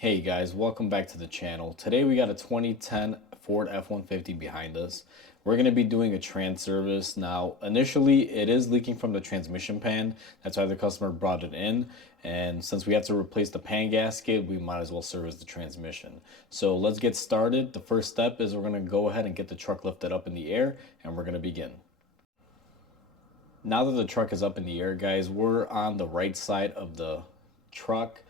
Hey guys, welcome back to the channel. Today we got a 2010 Ford F-150 behind us. We're going to be doing a trans service. Now, initially it is leaking from the transmission pan. That's why the customer brought it in. And since we have to replace the pan gasket, we might as well service the transmission. So let's get started. The first step is we're going to go ahead and get the truck lifted up in the air, and we're going to begin. Now that the truck is up in the air, guys, we're on the right side of the truck.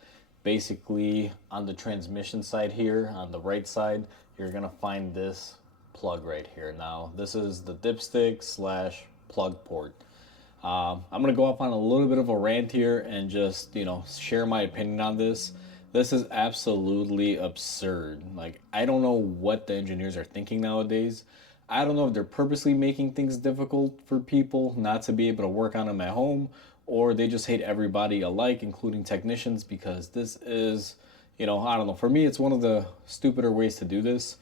Basically, on the transmission side here, on the right side, you're gonna find this plug right here. Now, this is the dipstick slash plug port. I'm gonna go off on a little bit of a rant here and just, share my opinion on this. This is absolutely absurd. Like, I don't know what the engineers are thinking nowadays. I don't know if they're purposely making things difficult for people not to be able to work on them at home, or they just hate everybody alike, including technicians, because this is, I don't know. For me, it's one of the stupider ways to do this.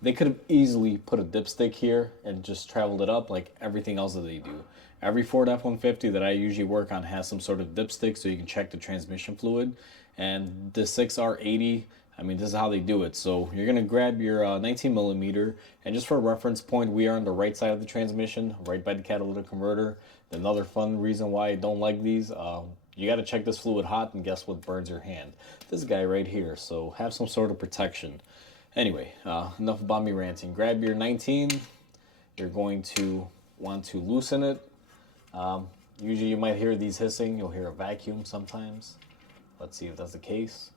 They could have easily put a dipstick here and just traveled it up like everything else that they do. Every Ford F-150 that I usually work on has some sort of dipstick so you can check the transmission fluid. And the 6R80, I mean, this is how they do it. So you're going to grab your 19 millimeter, and just for a reference point, we are on the right side of the transmission, right by the catalytic converter. Another fun reason why I don't like these, you got to check this fluid hot, and guess what burns your hand? This guy right here. So have some sort of protection. Anyway, enough about me ranting. Grab your 19. You're going to want to loosen it. Usually you might hear these hissing. You'll hear a vacuum sometimes. Let's see if that's the case.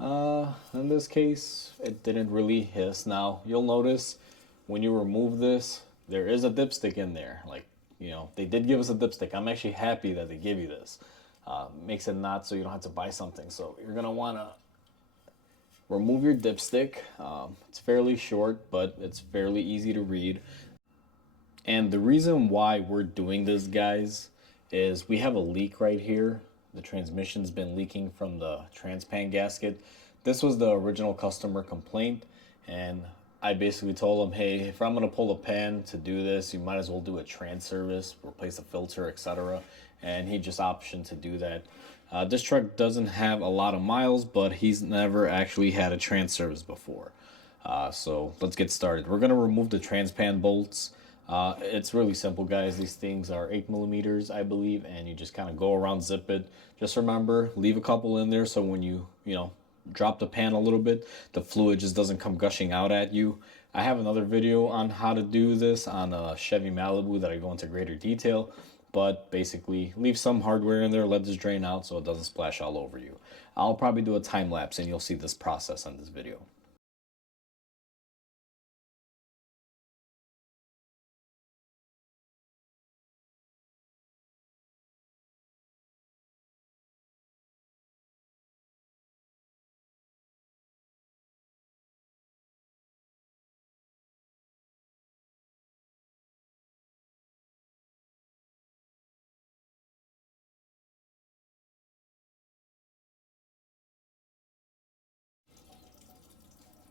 In this case, it didn't really hiss. Now, you'll notice when you remove this, there is a dipstick in there. Like, they did give us a dipstick. I'm actually happy that they give you this. Makes it not so you don't have to buy something. So you're going to want to remove your dipstick. It's fairly short, but it's fairly easy to read. And the reason why we're doing this, guys, is we have a leak right here. The transmission's been leaking from the Transpan gasket. This was the original customer complaint, and I basically told him, hey, if I'm going to pull a pan to do this, you might as well do a trans service, replace a filter, etc. And he just optioned to do that. This truck doesn't have a lot of miles, but he's never actually had a trans service before. So let's get started. We're going to remove the Transpan bolts. It's really simple, guys. These things are 8 millimeters, I believe, and you just kind of go around, zip it. Just remember, leave a couple in there so when you drop the pan a little bit, the fluid just doesn't come gushing out at you. I have another video on how to do this on a Chevy Malibu that I go into greater detail, but basically leave some hardware in there, let this drain out so it doesn't splash all over you. I'll probably do a time lapse and you'll see this process on this video.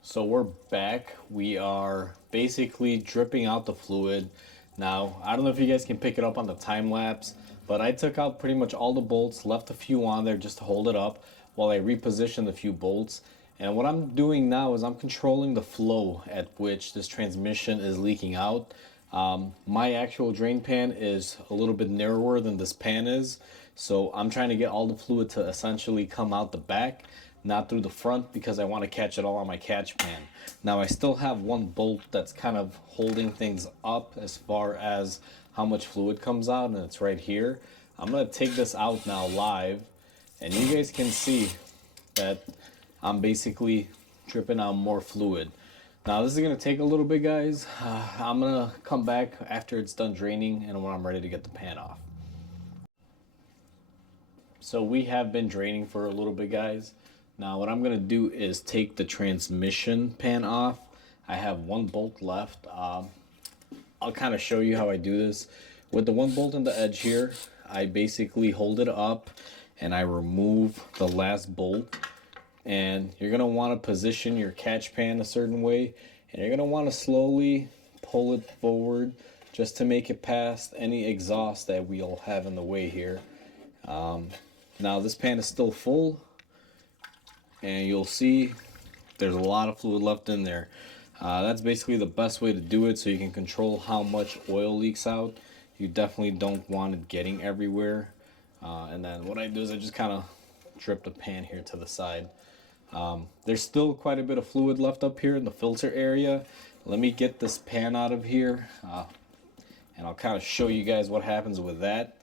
So we're back. We are basically dripping out the fluid. Now, I don't know if you guys can pick it up on the time lapse, but I took out pretty much all the bolts, left a few on there just to hold it up while I repositioned a few bolts. And what I'm doing now is I'm controlling the flow at which this transmission is leaking out. My actual drain pan is a little bit narrower than this pan is, so I'm trying to get all the fluid to essentially come out the back, not through the front, because I want to catch it all on my catch pan. Now I still have one bolt that's kind of holding things up as far as how much fluid comes out, and it's right here. I'm going to take this out now live, and you guys can see that I'm basically dripping out more fluid. Now this is going to take a little bit, guys. I'm going to come back after it's done draining and when I'm ready to get the pan off. So we have been draining for a little bit, guys. Now what I'm going to do is take the transmission pan off. I have one bolt left. I'll kind of show you how I do this. With the one bolt in the edge here, I basically hold it up and I remove the last bolt. And you're going to want to position your catch pan a certain way, and you're going to want to slowly pull it forward just to make it past any exhaust that we'll have in the way here. Now this pan is still full. and you'll see there's a lot of fluid left in there. That's basically the best way to do it, so you can control how much oil leaks out. You definitely don't want it getting everywhere. And then what I do is I just kind of drip the pan here to the side. There's still quite a bit of fluid left up here in the filter area. Let me get this pan out of here, and I'll kind of show you guys what happens with that.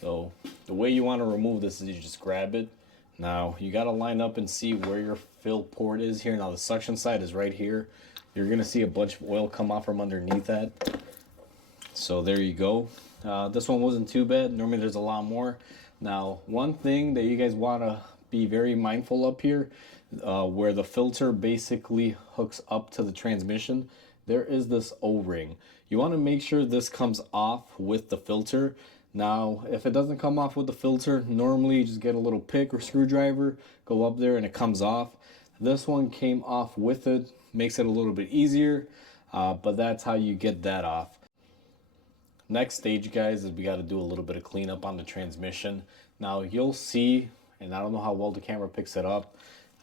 So the way you want to remove this is you just grab it. Now you got to line up and see where your fill port is here. Now the suction side is right here. You're going to see a bunch of oil come off from underneath that. So there you go. This one wasn't too bad. Normally there's a lot more. Now one thing that you guys want to be very mindful up here, where the filter basically hooks up to the transmission, there is this O-ring. You want to make sure this comes off with the filter. Now if it doesn't come off with the filter, normally you just get a little pick or screwdriver, go up there and it comes off. This one came off with it, makes it a little bit easier, but that's how you get that off. Next stage, guys, is we got to do a little bit of cleanup on the transmission. Now you'll see, and I don't know how well the camera picks it up,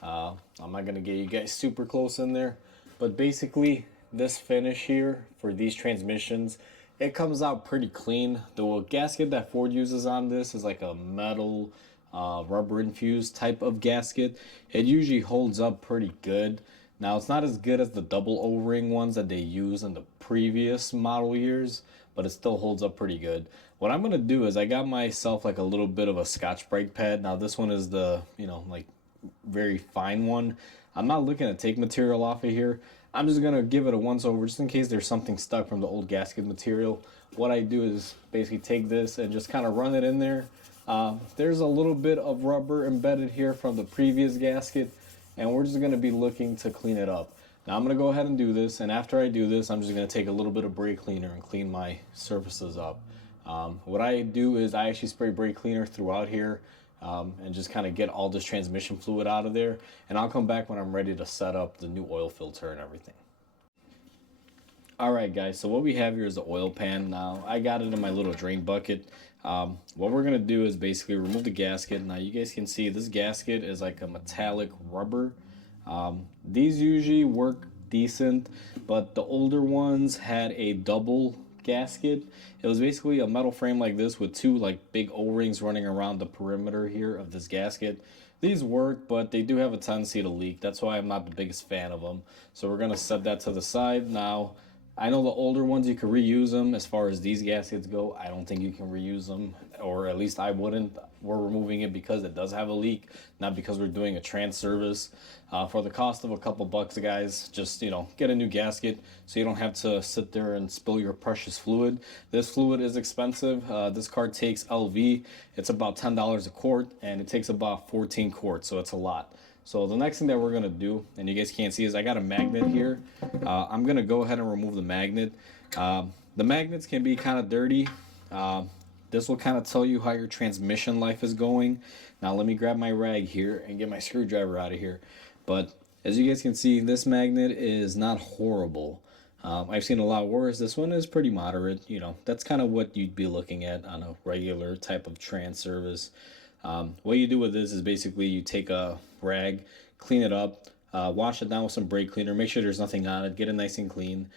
I'm not gonna get you guys super close in there, but basically this finish here for these transmissions, it comes out pretty clean. The gasket that Ford uses on this is like a metal rubber infused type of gasket. It usually holds up pretty good. Now it's not as good as the double O-ring ones that they use in the previous model years, but it still holds up pretty good. What I'm gonna do is I got myself like a little bit of a Scotch brake pad. Now this one is the, like very fine one. I'm not looking to take material off of here. I'm just gonna give it a once over just in case there's something stuck from the old gasket material. What I do is basically take this and just kind of run it in there. There's a little bit of rubber embedded here from the previous gasket, and we're just gonna be looking to clean it up. Now I'm gonna go ahead and do this, and after I do this, I'm just gonna take a little bit of brake cleaner and clean my surfaces up. What I do is I actually spray brake cleaner throughout here, and just kind of get all this transmission fluid out of there, and I'll come back when I'm ready to set up the new oil filter and everything. Alright guys, so what we have here is the oil pan. Now I got it in my little drain bucket. What we're gonna do is basically remove the gasket. Now you guys can see this gasket is like a metallic rubber. These usually work decent, but the older ones had a double gasket. It was basically a metal frame like this with two like big O-rings running around the perimeter here of this gasket. These work, but they do have a tendency to leak. That's why I'm not the biggest fan of them. So we're gonna set that to the side. Now I know the older ones you can reuse them. As far as these gaskets go, I don't think you can reuse them, or at least I wouldn't. We're removing it because it does have a leak, not because we're doing a trans service. For the cost of a couple bucks, guys, just get a new gasket so you don't have to sit there and spill your precious fluid. This fluid is expensive. This car takes LV. It's about $10 a quart, and it takes about 14 quarts, so it's a lot. So the next thing that we're gonna do, and you guys can't see, is I got a magnet here. I'm gonna go ahead and remove the magnet. The magnets can be kind of dirty. This will kind of tell you how your transmission life is going. Now let me grab my rag here and get my screwdriver out of here. But as you guys can see, this magnet is not horrible. I've seen a lot worse. This one is pretty moderate. That's kind of what you'd be looking at on a regular type of trans service. What you do with this is basically you take a rag, clean it up, wash it down with some brake cleaner, make sure there's nothing on it, get it nice and clean,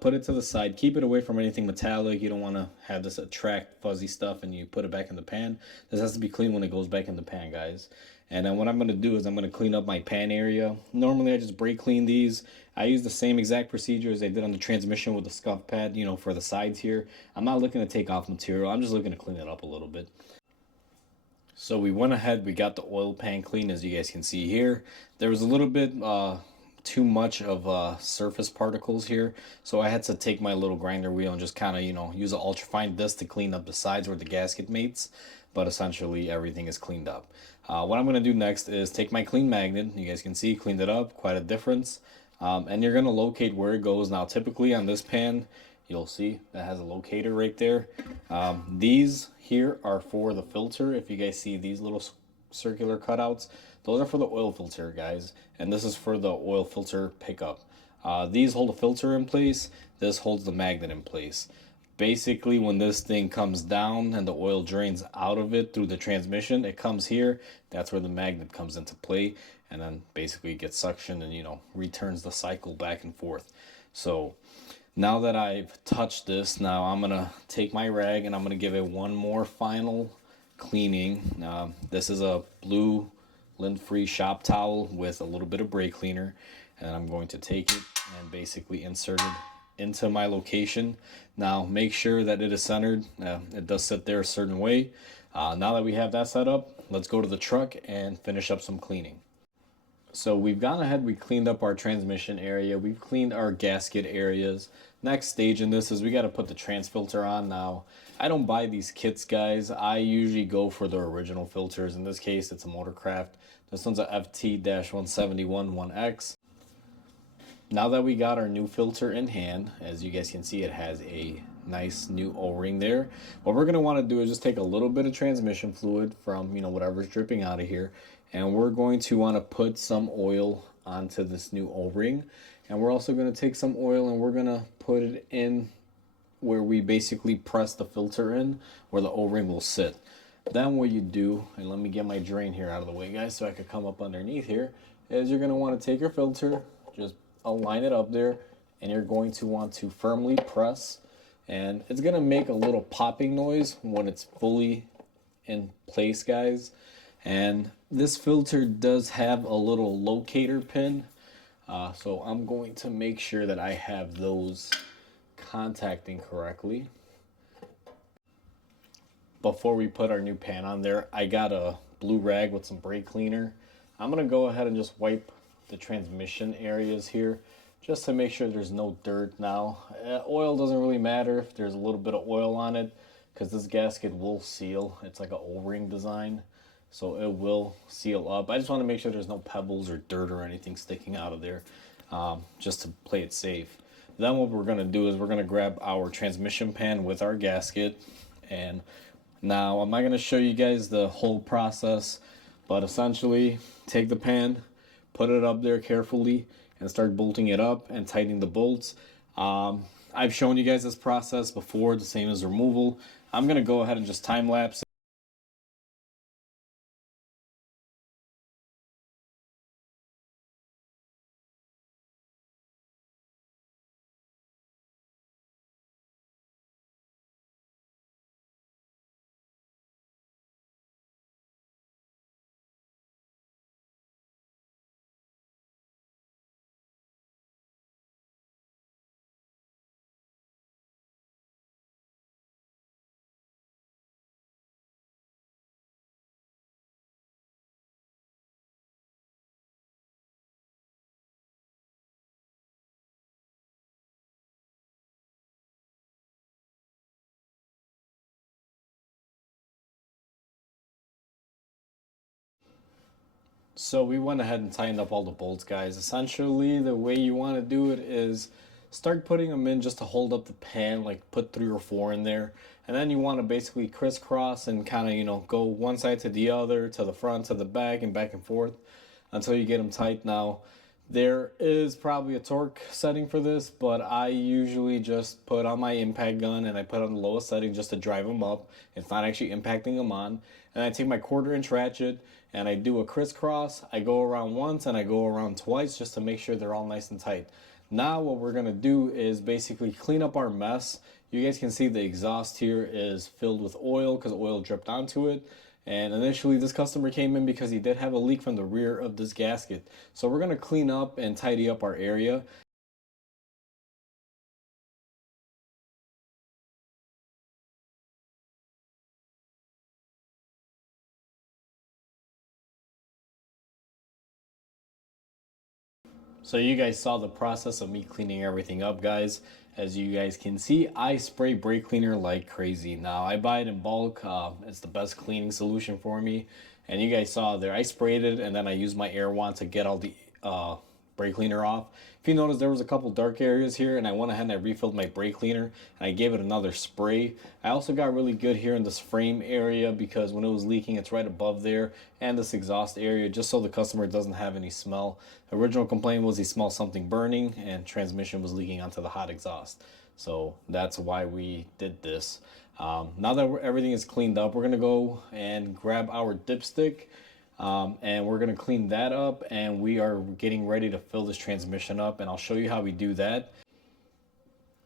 put it to the side, keep it away from anything metallic. You don't want to have this attract fuzzy stuff and you put it back in the pan. This has to be clean when it goes back in the pan, guys. And then what I'm going to do is I'm going to clean up my pan area. Normally I just brake clean these. I use the same exact procedure as I did on the transmission with the scuff pad, for the sides here. I'm not looking to take off material. I'm just looking to clean it up a little bit. So we went ahead, we got the oil pan clean, as you guys can see here. There was a little bit too much of surface particles here, so I had to take my little grinder wheel and just kind of use an ultrafine disc to clean up the sides where the gasket mates, but essentially everything is cleaned up. What I'm going to do next is take my clean magnet. You guys can see, cleaned it up, quite a difference. And you're going to locate where it goes. Now typically on this pan, you'll see that has a locator right there. These here are for the filter. If you guys see these little circular cutouts, those are for the oil filter, guys, and this is for the oil filter pickup. These hold the filter in place. This holds the magnet in place. Basically, when this thing comes down and the oil drains out of it through the transmission, it comes here. That's where the magnet comes into play, and then basically it gets suctioned and, returns the cycle back and forth. So now that I've touched this, now I'm gonna take my rag and I'm gonna give it one more final cleaning. This is a blue lint-free shop towel with a little bit of brake cleaner, and I'm going to take it and basically insert it into my location. Now make sure that it is centered. It does sit there a certain way. Now that we have that set up, let's go to the truck and finish up some cleaning. So we've gone ahead, we cleaned up our transmission area, we've cleaned our gasket areas. Next stage in this is we got to put the trans filter on. Now, I don't buy these kits, guys. I usually go for the original filters. In this case, it's a Motorcraft. This one's a FT-171 1X. Now that we got our new filter in hand, as you guys can see, it has a nice new O-ring there. What we're going to want to do is just take a little bit of transmission fluid from, whatever's dripping out of here, and we're going to want to put some oil onto this new O-ring. And we're also going to take some oil and we're going to put it in where we basically press the filter in, where the O-ring will sit. Then what you do, and let me get my drain here out of the way, guys, so I could come up underneath here, is you're going to want to take your filter, just align it up there, and you're going to want to firmly press, and it's going to make a little popping noise when it's fully in place, guys. And this filter does have a little locator pin, so I'm going to make sure that I have those contacting correctly. Before we put our new pan on there, I got a blue rag with some brake cleaner. I'm going to go ahead and just wipe the transmission areas here just to make sure there's no dirt. Now, oil doesn't really matter if there's a little bit of oil on it, because this gasket will seal. It's like an O-ring design, so it will seal up. I just want to make sure there's no pebbles or dirt or anything sticking out of there, just to play it safe. Then what we're going to do is we're going to grab our transmission pan with our gasket, and now I'm not going to show you guys the whole process, but essentially take the pan, put it up there carefully, and start bolting it up and tightening the bolts. I've shown you guys this process before, the same as removal. I'm going to go ahead and just time lapse. So we went ahead and tightened up all the bolts, guys. Essentially, the way you want to do it is start putting them in just to hold up the pan, like put 3 or 4 in there. And then you want to basically crisscross and kind of, go one side to the other, to the front, to the back, and back and forth until you get them tight. Now, there is probably a torque setting for this, but I usually just put on my impact gun and I put on the lowest setting just to drive them up. It's not actually impacting them on. And I take my 1/4-inch ratchet and I do a crisscross. I go around once and I go around twice just to make sure they're all nice and tight. Now what we're going to do is basically clean up our mess. You guys can see the exhaust here is filled with oil because oil dripped onto it. And initially this customer came in because he did have a leak from the rear of this gasket. So we're going to clean up and tidy up our area. So you guys saw the process of me cleaning everything up, guys. As you guys can see, I spray brake cleaner like crazy. Now, I buy it in bulk. It's the best cleaning solution for me. And you guys saw there, I sprayed it and then I used my air wand to get all the brake cleaner off. If you notice, there was a couple dark areas here and I went ahead and I refilled my brake cleaner and I gave it another spray. I also got really good here in this frame area because when it was leaking, it's right above there, and this exhaust area, just so the customer doesn't have any smell. The original complaint was he smelled something burning and transmission was leaking onto the hot exhaust. So that's why we did this. Now that everything is cleaned up, we're gonna go and grab our dipstick, and we're gonna clean that up, and we are getting ready to fill this transmission up, and I'll show you how we do that.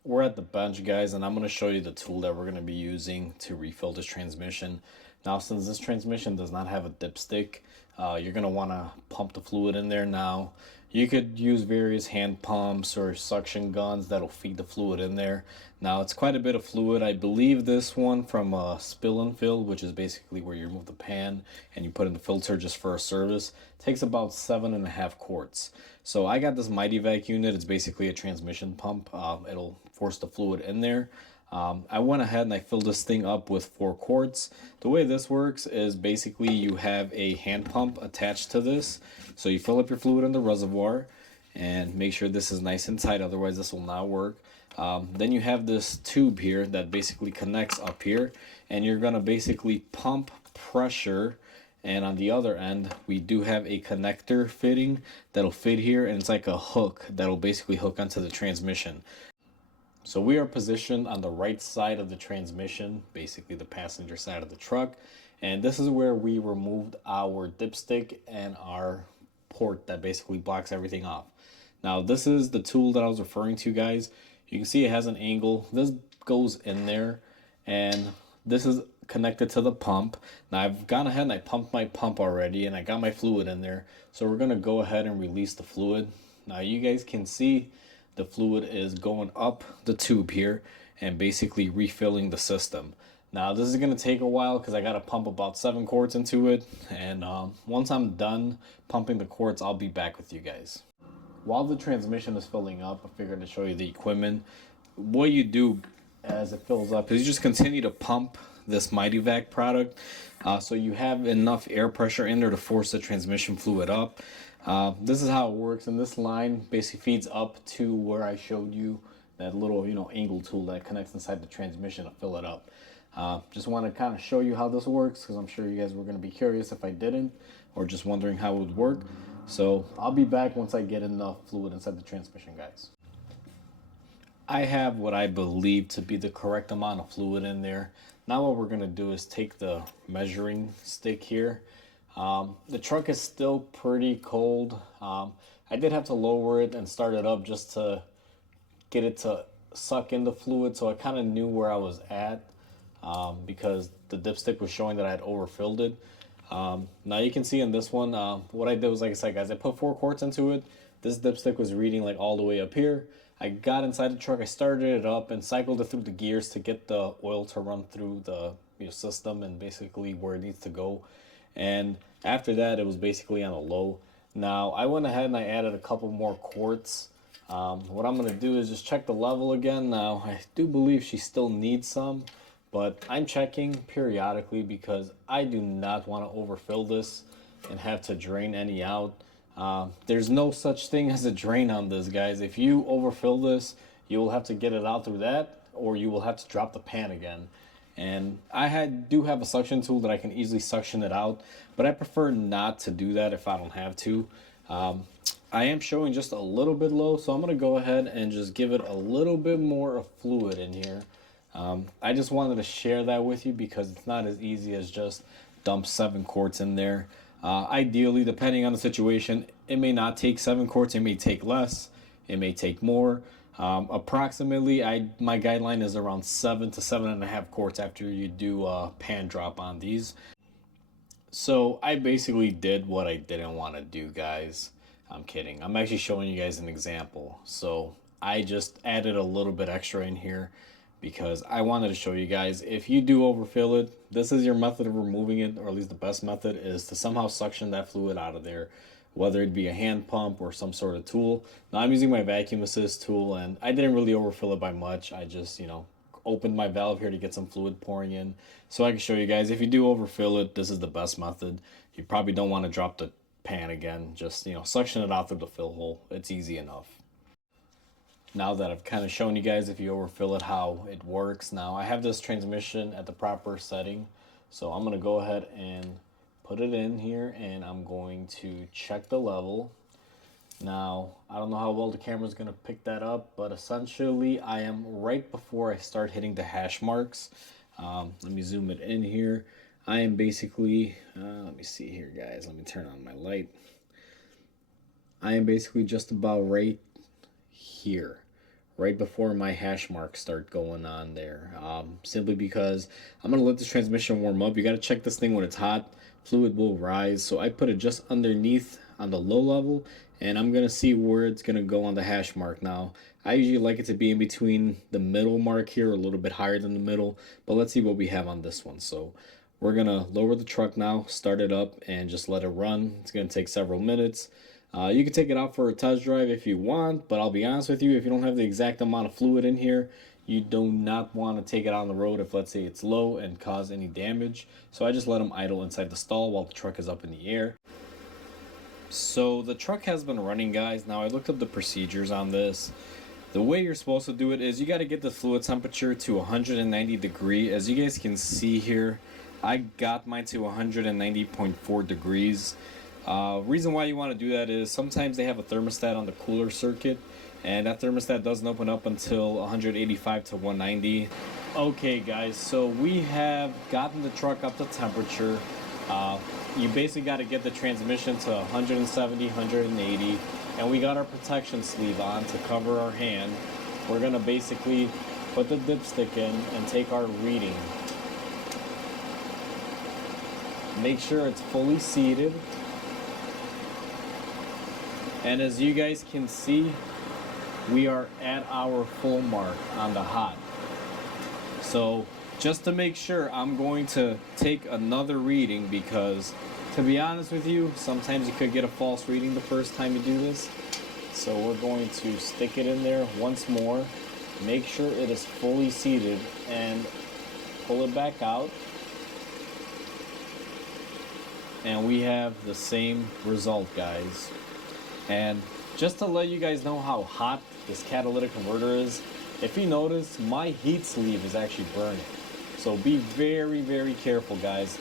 We're at the bench, guys, and I'm going to show you the tool that we're going to be using to refill this transmission. Now, since this transmission does not have a dipstick, you're going to want to pump the fluid in there. Now, you could use various hand pumps or suction guns that'll feed the fluid in there. Now, it's quite a bit of fluid. I believe this one from spill and fill, which is basically where you remove the pan and you put in the filter just for a service, takes about 7.5 quarts. So I got this Mighty Vac unit. It's basically a transmission pump. It'll force the fluid in there. I went ahead and I filled this thing up with 4 quarts. The way this works is basically you have a hand pump attached to this. So you fill up your fluid in the reservoir and make sure this is nice and tight, otherwise this will not work. Then you have this tube here that basically connects up here, and you're gonna basically pump pressure. And on the other end, we do have a connector fitting that'll fit here, and it's like a hook that'll basically hook onto the transmission. So we are positioned on the right side of the transmission, basically the passenger side of the truck. And this is where we removed our dipstick and our port that basically blocks everything off. Now, this is the tool that I was referring to, guys. You can see it has an angle. This goes in there, and this is connected to the pump. Now, I've gone ahead and I pumped my pump already, and I got my fluid in there. So we're going to go ahead and release the fluid. Now, you guys can see the fluid is going up the tube here and basically refilling the system. Now, this is going to take a while because I got to pump about 7 quarts into it. And once I'm done pumping the quarts, I'll be back with you guys. While the transmission is filling up, I figured to show you the equipment. What you do as it fills up is you just continue to pump this Mighty Vac product, so you have enough air pressure in there to force the transmission fluid up. This is how it works, and this line basically feeds up to where I showed you that little angle tool that connects inside the transmission to fill it up. Just want to kind of show you how this works, because I'm sure you guys were going to be curious if I didn't, or just wondering how it would work. So I'll be back once I get enough fluid inside the transmission, guys. I have what I believe to be the correct amount of fluid in there. Now what we're going to do is take the measuring stick here. The truck is still pretty cold. I did have to lower it and start it up just to get it to suck in the fluid, so I kind of knew where I was at, because the dipstick was showing that I had overfilled it. Now you can see in this one, what I did was, like I said, guys, I put 4 quarts into it. This dipstick was reading like all the way up here. I got inside the truck, I started it up and cycled it through the gears to get the oil to run through the system and basically where it needs to go. And after that, it was basically on a low. Now I went ahead and I added a couple more quarts. What I'm going to do is just check the level again. Now I do believe she still needs some, but I'm checking periodically because I do not want to overfill this and have to drain any out. There's no such thing as a drain on this, guys. If you overfill this, you will have to get it out through that, or you will have to drop the pan again. And I do have a suction tool that I can easily suction it out, but I prefer not to do that if I don't have to. I am showing just a little bit low, so I'm going to go ahead and just give it a little bit more of fluid in here. I just wanted to share that with you because it's not as easy as just dump 7 quarts in there. Ideally, depending on the situation, it may not take 7 quarts, it may take less, it may take more. Approximately, my guideline is around 7 to 7.5 quarts after you do a pan drop on these. So I basically did what I didn't want to do, guys. I'm kidding. I'm actually showing you guys an example. So I just added a little bit extra in here because I wanted to show you guys, if you do overfill it, this is your method of removing it, or at least the best method is to somehow suction that fluid out of there, whether it be a hand pump or some sort of tool. Now I'm using my vacuum assist tool, and I didn't really overfill it by much. I just, opened my valve here to get some fluid pouring in, so I can show you guys, if you do overfill it, this is the best method. You probably don't want to drop the pan again. Just, suction it out through the fill hole. It's easy enough. Now that I've kind of shown you guys, if you overfill it, how it works. Now I have this transmission at the proper setting, so I'm going to go ahead and put it in here, and I'm going to check the level. Now, I don't know how well the camera's gonna pick that up, but essentially I am right before I start hitting the hash marks. Let me zoom it in here. I am basically, let me see here, guys. Let me turn on my light. I am basically just about right here, right before my hash marks start going on there. Simply because I'm gonna let this transmission warm up. You gotta check this thing when it's hot. Fluid will rise, so I put it just underneath on the low level, and I'm gonna see where it's gonna go on the hash mark. Now, I usually like it to be in between the middle mark here, a little bit higher than the middle, but let's see what we have on this one. So we're gonna lower the truck now, start it up, and just let it run. It's gonna take several minutes. You can take it out for a test drive if you want, but I'll be honest with you, if you don't have the exact amount of fluid in here, you do not want to take it on the road if, let's say, it's low and cause any damage. So I just let them idle inside the stall while the truck is up in the air. So the truck has been running, guys. Now I looked up the procedures on this. The way you're supposed to do it is you got to get the fluid temperature to 190 degree. As you guys can see here, I got mine to 190.4 degrees. Reason why you want to do that is sometimes they have a thermostat on the cooler circuit, and that thermostat doesn't open up until 185 to 190. Okay, guys, so we have gotten the truck up to temperature. You basically got to get the transmission to 170, 180, and we got our protection sleeve on to cover our hand. We're gonna basically put the dipstick in and take our reading. Make sure it's fully seated. And as you guys can see, we are at our full mark on the hot. So just to make sure, I'm going to take another reading because, to be honest with you, sometimes you could get a false reading the first time you do this. So we're going to stick it in there once more, make sure it is fully seated, and pull it back out. And we have the same result, guys. And just to let you guys know how hot this catalytic converter is, if you notice, my heat sleeve is actually burning. So be very, very careful, guys.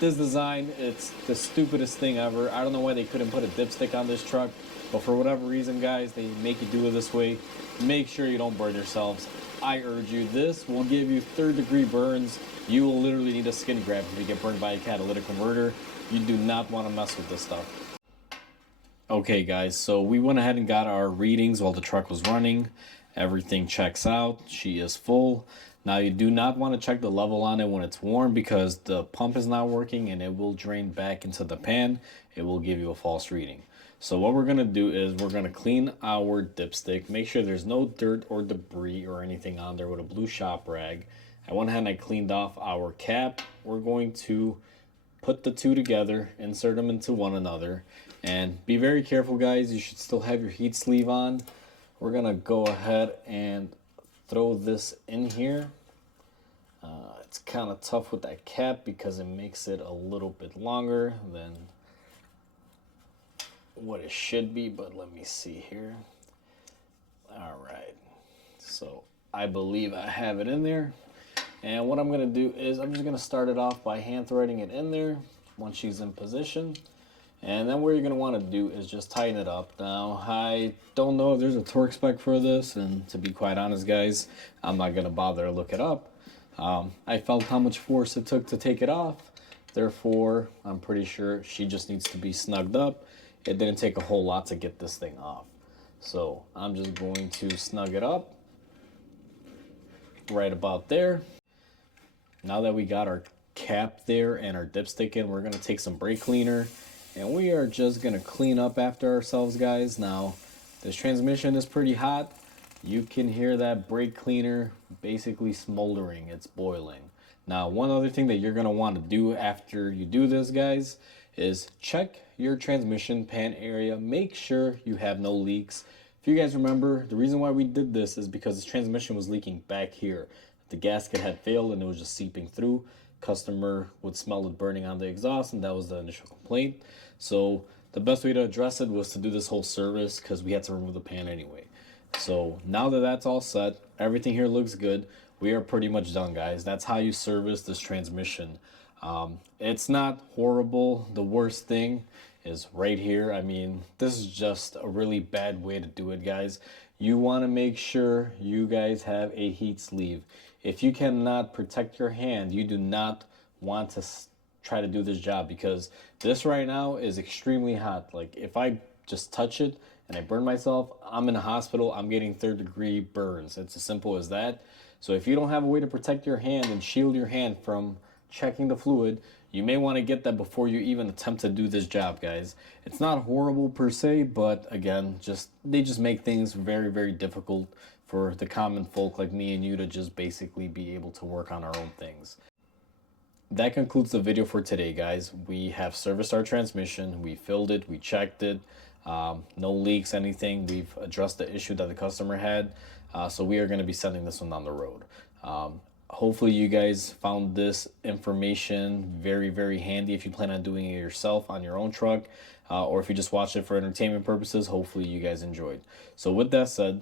This design, it's the stupidest thing ever. I don't know why they couldn't put a dipstick on this truck, but for whatever reason, guys, they make you do it this way. Make sure you don't burn yourselves. I urge you, this will give you third-degree burns. You will literally need a skin graft if you get burned by a catalytic converter. You do not want to mess with this stuff. Okay, guys, so we went ahead and got our readings while the truck was running. Everything checks out. She is full. Now, you do not want to check the level on it when it's warm because the pump is not working and it will drain back into the pan. It will give you a false reading. So what we're going to do is we're going to clean our dipstick. Make sure there's no dirt or debris or anything on there with a blue shop rag. I went ahead and I cleaned off our cap. We're going to put the two together, insert them into one another, and be very careful, guys. You should still have your heat sleeve on. We're gonna go ahead and throw this in here. It's kind of tough with that cap because it makes it a little bit longer than what it should be, but let me see here. All right, so I believe I have it in there. And what I'm gonna do is I'm just gonna start it off by hand threading it in there once she's in position. And then what you're gonna wanna do is just tighten it up. Now, I don't know if there's a torque spec for this, and to be quite honest, guys, I'm not gonna bother to look it up. I felt how much force it took to take it off. Therefore, I'm pretty sure she just needs to be snugged up. It didn't take a whole lot to get this thing off. So I'm just going to snug it up right about there. Now that we got our cap there and our dipstick in, we're going to take some brake cleaner and we are just going to clean up after ourselves, guys. Now, this transmission is pretty hot. You can hear that brake cleaner basically smoldering. It's boiling. Now, one other thing that you're going to want to do after you do this, guys, is check your transmission pan area. Make sure you have no leaks. If you guys remember, the reason why we did this is because the transmission was leaking back here. The gasket had failed and it was just seeping through. Customer would smell it burning on the exhaust, and that was the initial complaint. So the best way to address it was to do this whole service because we had to remove the pan anyway. So now that that's all set, everything here looks good. We are pretty much done, guys. That's how you service this transmission. It's not horrible. The worst thing is right here. I mean, this is just a really bad way to do it, guys. You want to make sure you guys have a heat sleeve. If you cannot protect your hand, you do not want to try to do this job, because this right now is extremely hot. Like if I just touch it and I burn myself, I'm in a hospital. I'm getting third-degree burns. It's as simple as that. So if you don't have a way to protect your hand and shield your hand from checking the fluid, you may want to get that before you even attempt to do this job, guys. It's not horrible per se, but again, they just make things very, very difficult for the common folk like me and you to just basically be able to work on our own things. That concludes the video for today, guys. We have serviced our transmission. We filled it. We checked it. No leaks, anything. We've addressed the issue that the customer had. So we are going to be sending this one down the road. Hopefully you guys found this information very, very handy if you plan on doing it yourself on your own truck, or if you just watch it for entertainment purposes. Hopefully you guys enjoyed. So with that said,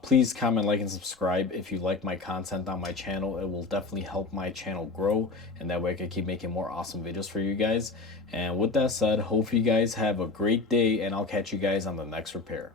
please comment, like, and subscribe if you like my content on my channel. It will definitely help my channel grow, and that way I can keep making more awesome videos for you guys. And with that said, hope you guys have a great day, and I'll catch you guys on the next repair.